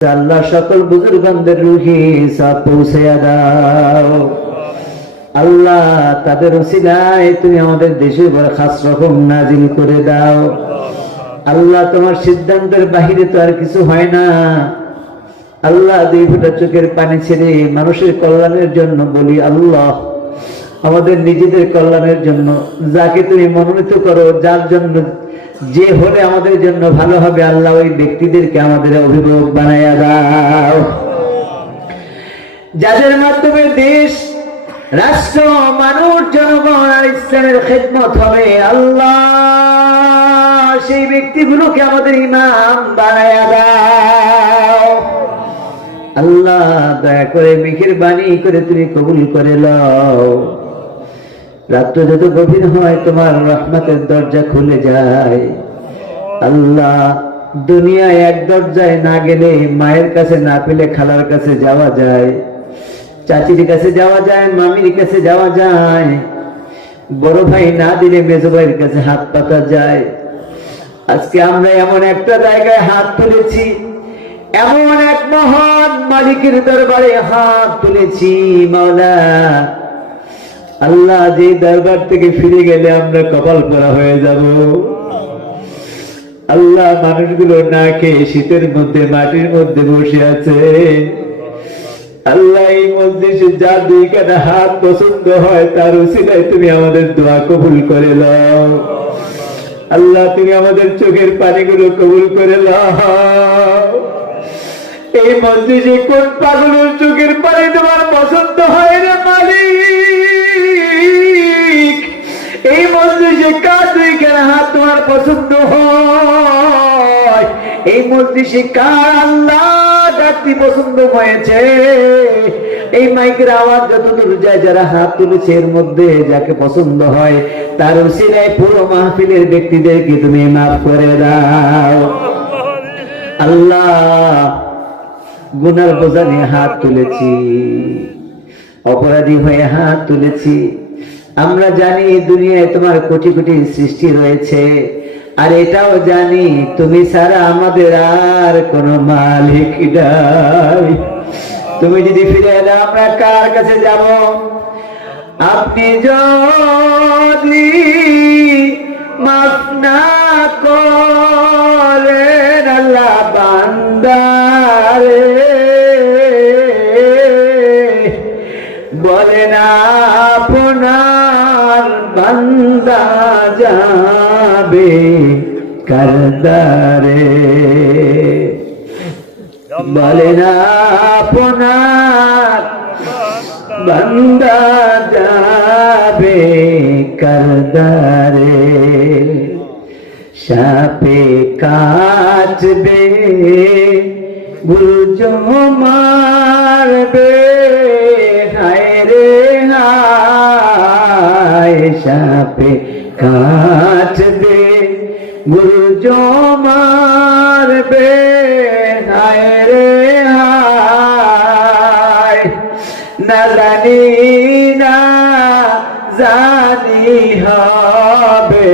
আল্লাহ সকল বুজুর্গদের রুহি সব পৌঁছায়া দাও। আল্লাহ তাদের উসিলায় তুমি আমাদের দেশে বড় খাস রকম নাজিল করে দাও। আল্লাহ তোমার সিদ্ধান্তের বাহিরে তো আর কিছু হয় না। আল্লাহ দুই ফোঁটা চোখের পানি ছেড়ে মানুষের কল্যাণের জন্য বলি আল্লাহ, আমাদের নিজেদের কল্যাণের জন্য যাকে তুমি মনোনীত করো, যার জন্য যে হলে আমাদের জন্য ভালো হবে, আল্লাহ ওই ব্যক্তিদেরকে আমাদের অভিভাবক বানায়া দাও। যাদের মাধ্যমে দেশ, রাষ্ট্র, মানুষ, জনগণ আর ইসলামের খেদমত হবে, আল্লাহ সেই ব্যক্তিগুলোকে আমাদের ইমাম বানায়া দাও। আল্লাহ দয়া করে মেহেরবানি করে তুমি কবুল করে লও। রাত্র যত গভীর হয় তোমার রহমতের দরজা খুলে যায়। আল্লাহ দুনিয়ায় এক দরজায় না গেলে, মায়ের কাছে না পেলে খালার কাছে যাওয়া যায়, চাচির কাছে যাওয়া যায়, মামির কাছে যাওয়া যায়, বড় ভাই না দিলে মেজ ভাইয়ের কাছে হাত পাতা যায়। আজকে আমরা এমন একটা জায়গায় হাত তুলেছি, এমন এক মহান মালিকের দরবারে হাত তুলেছি মাওলা। আল্লাহ যে দরবার থেকে ফিরে গেলে আমরা কপাল পোড়া হয়ে যাব। আল্লাহ মানুষগুলো না খেয়ে শীতের মধ্যে মাটির মধ্যে বসে আছে। আল্লাহ এই মজলিসে যা দুই কাটা হাত পছন্দ হয় তার উসিলায় তুমি আমাদের দোয়া কবুল করে লও। আল্লাহ তুমি আমাদের চোখের পানিগুলো কবুল করে লও। এই মজলিসে কোন পাগলের চোখের পানি তোমার পছন্দ হয় না মালিক? এই মজলিসে কার দুই কাটা হাত তোমার পছন্দ হয়? এই মজলিসে কার আল্লাহ ডাকতে পছন্দ হয়েছে? এই মাইকের আওয়াজ যতদূর যায়, যারা হাত তুলেছে এর মধ্যে যাকে পছন্দ হয় তার উসিলায় পুরো মাহফিলের ব্যক্তিদেরকে তুমি মাফ করে দাও। আল্লাহ গুনার বোঝা নিয়ে হাত তুলেছি, অপরাধী হয়ে হাত তুলেছি। আমরা জানি দুনিয়ায় তোমার কোটি কোটি সৃষ্টি রয়েছে, আর এটাও জানি তুমি ছাড়া আমাদের আর কোনো মালিক নাই। তুমি যদি ফিরে এলে আমরা কার কাছে যাব? আপনি যদি মাফ না করেন আল্লাহ বান্দারে, বলেন আপনার বান্দা যাবে কারদারে, বলেন আপনার বান্দা যাবে কারদারে। সাপে কাটবে, গুজ মারবে, হায় রে হায়। সাপে কাটবে, গুজ মারবে, হায় রে হায়। না জানি না জানি হবে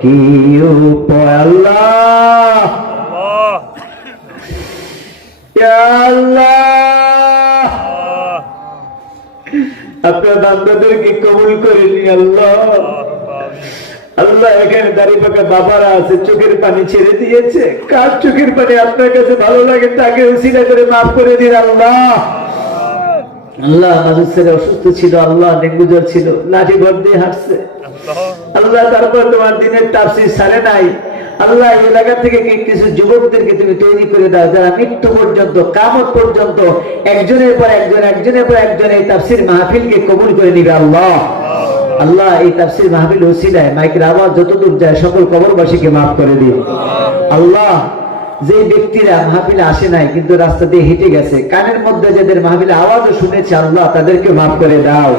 কি উপায়। আল্লাহ আল্লাহ আপনার বান্দাদেরকে কবুল করে নি আল্লাহ। আল্লাহ এখানে দাড়ি পাকা বাবারা আছে, চোখের পানি ছেড়ে দিয়েছে। কার চোখের পানি আপনার কাছে ভালো লাগে তাকে উসিলা করে মাফ করে দিন আল্লাহ। আল্লাহ মানুষ ছেলে অসুস্থ ছিল, আল্লাহ ডেঙ্গু জ্বর ছিল, লাঠি ভর দিয়ে হাঁটছে আল্লাহ, তারপর তোমার দিনের তাফসীর ছাড়ে নাই আল্লাহ। এই এলাকা থেকে কিছু যুবকদেরকে তুমি তৈরি করে দাও, যারা মৃত্যু পর্যন্ত, কিয়ামত পর্যন্ত একজনের পর একজন, একজনের পর একজন এই তাফসীর মাহফিলকে কবুল করে নিবে আল্লাহ। আল্লাহ এই তাফসীর মাহফিল ওসিলায় মাইকের আওয়াজ যতদূর যায় সকল কবরবাসীকে মাফ করে দিন আল্লাহ। যে ব্যক্তিরা মাহফিলে আসে নাই কিন্তু রাস্তা দিয়ে হেঁটে গেছে, কানের মধ্যে যাদের মাহফিলে আওয়াজও শুনেছে আল্লাহ তাদেরকে মাফ করে দাও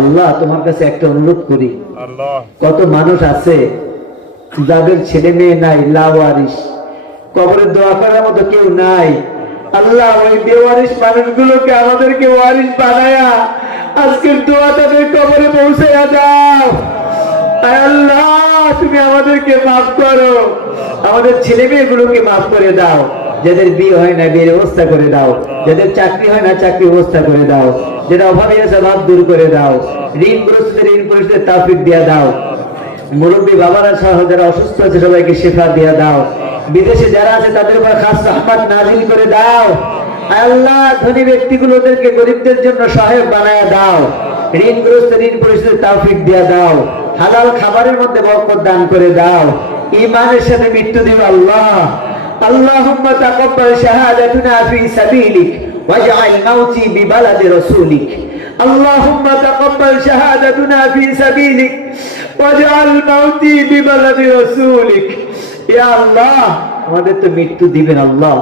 আল্লাহ। তোমার কাছে একটা অনুরোধ করি, কত মানুষ আছে যাদের ছেলে মেয়ে নাই, লাওয়ারিস, কবরে দোয়া করার মতো কেউ নাই আল্লাহ। ওই বেওয়ারিস মানুষগুলোকে আমাদেরকে ওয়ারিস বানায়া আজকের দোয়া তাদের কবরে পৌঁছে দাও আল্লাহ। তুমি আমাদেরকে মাফ করো, আমাদের ছেলে মেয়েগুলোকে মাফ করে দাও। যাদের বিয়ে হয় না বিয়ের ব্যবস্থা করে দাও, যাদের চাকরি হয় না চাকরি ব্যবস্থা করে দাও, যারা অভাবী আছে অভাব দূর করে দাও, ঋণগ্রস্তদের ঋণ পরিশোধের তৌফিক দিয়ে দাও, মুরব্বী বাবারা সহ যারা অসুস্থ আছে সবাইকে শিফা দিয়ে দাও, বিদেশে যারা আছে তাদের উপর খাস রহমত নাজিল করে দাও। আল্লাহ ধনী ব্যক্তিগুলোদেরকে গরিবদের জন্য সহায়ক বানায় দাও, ঋণগ্রস্ত ঋণ পরিশোধের তৌফিক দিয়ে দাও, হালাল খাবারের মধ্যে বরকত দান করে দাও, ঈমানের সাথে মৃত্যু দিও আল্লাহ। আল্লাহুম্মা তাকাব্বাল শাহাদাতুনা ফি সাবিলিক ওয়াজআল মাউতি বিবালাদি রাসূলিক। আল্লাহুম্মা তাকাব্বাল শাহাদাতুনা ফি সাবিলিক ওয়াজআল মাউতি বিবালাদি রাসূলিক। ইয়া আল্লাহ, আমাদের তো মৃত্যু দিবেন আল্লাহ।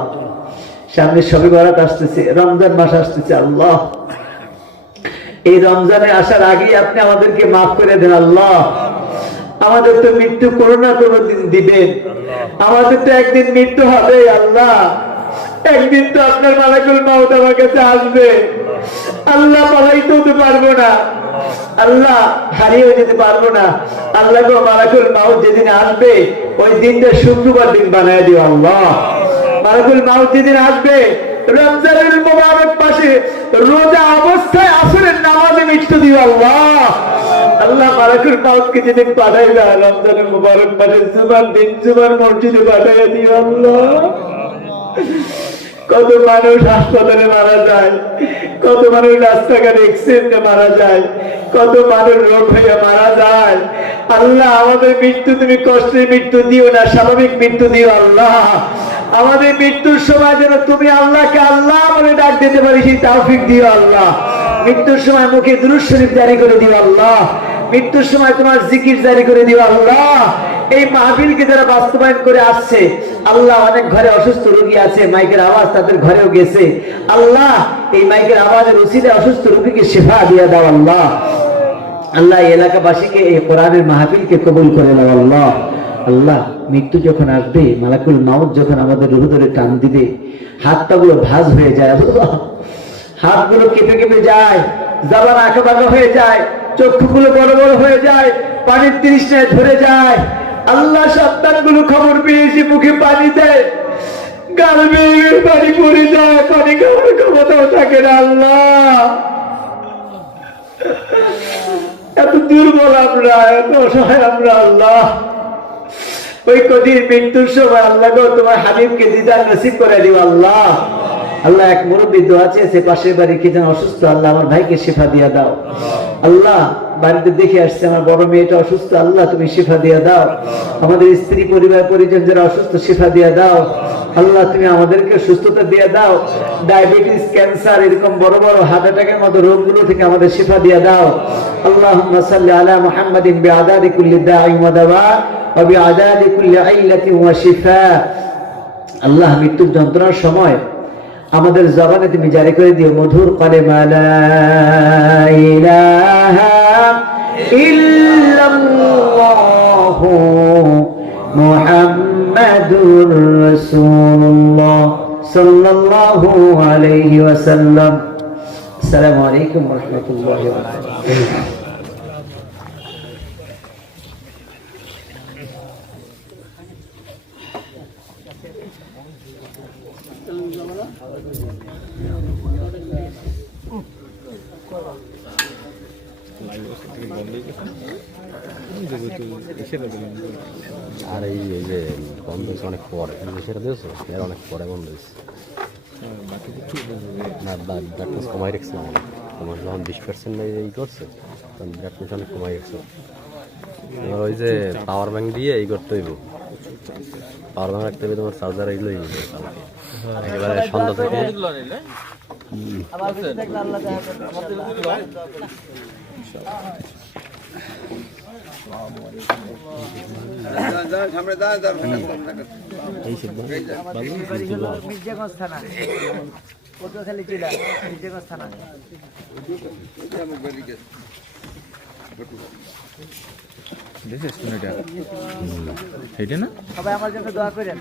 সামনে শবে বরাত আসতেছে, রমজান মাস আসতেছে আল্লাহ। এই রমজানে আসার আগে আপনি আমাদেরকে মাফ করে দেন আল্লাহ। আমাদের তো মৃত্যু কোনো না কোনো দিন দিবেন, আমাদের তো একদিন মৃত্যু হবে আল্লাহ। একদিন তো আপনার মালাকুল মাউত আমার কাছে আসবে আল্লাহ, পালাইতেও তো পারবো না আল্লাহ, হারিয়েও যেতে পারবো না আল্লাহ গো। মালাকুল মাউত যেদিন আসবে ওই দিনটা শুক্রবার দিন বানায় দিও আল্লাহ। মালাকুল মাউত যেদিন আসবে রমজানের মুবারক মাসে রোজা অবস্থায় আসরের নামাজে মৃত্যু দিও আল্লাহ। আল্লাহ মালাকুল মাউতকে যেদিন পাঠাইবা রমজানের মুবারক মাসে জুমার দিন জুমার মসজিদে পাঠাইয়া দিও আল্লাহ। কত মানুষ হাসপাতালে মারা যায়, কত মানুষ রাস্তাঘাটে অ্যাক্সিডেন্টে মারা যায়, কত মানুষ রোগ হয়ে মারা যায় আল্লাহ। আমাদের মৃত্যু তুমি কষ্টের মৃত্যু দিও না, স্বাভাবিক মৃত্যু দিও আল্লাহ। আমাদের মৃত্যুর সময় যেন তুমি আল্লাহকে আল্লাহ বলে ডাক দিতে পারি সেই তৌফিক দিও আল্লাহ। মৃত্যুর সময় মুখে দুরূদ শরীফ জারি করে দিও আল্লাহ। মৃত্যুর সময় তোমার জিকির জারি করে দিও আল্লাহ। এই মাহফিলকে যারা বাস্তবায়ন করে আসছে আল্লাহ, অনেক ঘরে অসুস্থ রোগী আছে, মাইকের আওয়াজ তাদের ঘরেও গেছে আল্লাহ। এই মাইকের আওয়াজের উসিলায় অসুস্থ রোগীকে শিফা দিয়ে দাও আল্লাহ। আল্লাহ এই এলাকাবাসীকে এই কোরআনের মাহফিলকে কবুল করে নাও আল্লাহ। আল্লাহ মৃত্যু যখন আসবে, মালাকুল মাউত যখন আমাদের রূহ ধরে টান দিবে, হাত পাগুলো ভাঁজ হয়ে যায় আল্লাহ, হাতগুলো কেঁপে কেঁপে যায়, জবান আঁকা বাঁকা হয়ে যায়, চক্ষুগুলো বড় বড় হয়ে যায়, পানির তৃষ্ণায় ধরে যায় আল্লাহ। সন্তানগুলো খবর পেয়েছে মুখে পানি দেয়, গাল বেয়ে পানি পড়ে যায়, পানি খাওয়ার ক্ষমতাও থাকে না আল্লাহ। এত দুর্বল আমরা, এত অসহায় আমরা আল্লাহ। ওই কঠিন মৃত্যুর সময় আল্লাহ গো তোমার হাবিবকে দিদার নসিব করে দিও আল্লাহ। আল্লাহ এক মুরব্বী দোয়া চেয়েছে পাশের বাড়ি কে যেন অসুস্থ, আল্লাহ আমার ভাইকে শিফা দিয়া দাও আল্লাহ। বাড়িতে দেখে আসছে আমার বড় মেয়েটা অসুস্থ, আল্লাহ তুমি শিফা দিয়া দাও। আমাদের স্ত্রী পরিবার পরিজন যারা অসুস্থ শিফা দিয়া দাও আল্লাহ। তুমি আমাদেরকে সুস্থতা দিয়ে দাও। ডায়াবেটিস, ক্যান্সার, এরকম বড় বড় হার্ট অ্যাটাকের মতো রোগগুলো থেকে আমাদের শিফা দিয়ে দাও। আল্লাহুম্মা সাল্লি আলা মুহাম্মাদিন বিআদাদি কুল্লি দাঈ ওয়া দাওয়া ওয়া বিআদাদি কুল্লি ইল্লাতিন ওয়া শিফা। আল্লাহ মৃত্যুর যন্ত্রণার সময় আমাদের জবানে তুমি জারি করে দিও মধুর কালেমা লা ইলাহা ইল্লাল্লাহু মুহাম্মাদুর রাসূলুল্লাহ সাল্লাল্লাহু আলাইহি ওয়াসাল্লাম। আসসালামু আলাইকুম ওয়া রাহমাতুল্লাহি ওয়া বারাকাতুহু। আর এই যে বন্ধ হয়েছে অনেক পরে, সেটা দিয়েছো এর অনেক পরে বন্ধ হয়েছে না, ব্রাইটনেস কমাই রাখছিলাম অনেক। তোমার যখন 20% এই করছে তখন ব্রাইটনেস অনেক কমাই রাখছো। এবার ওই যে পাওয়ার ব্যাংক দিয়ে এই করতে হইব, পাওয়ার ব্যাংক রাখতে হবে, তোমার চার্জার এগুলোই একেবারে সন্ধ্যা থেকে এইটা না সবাই আমার জন্য দোয়া করেন।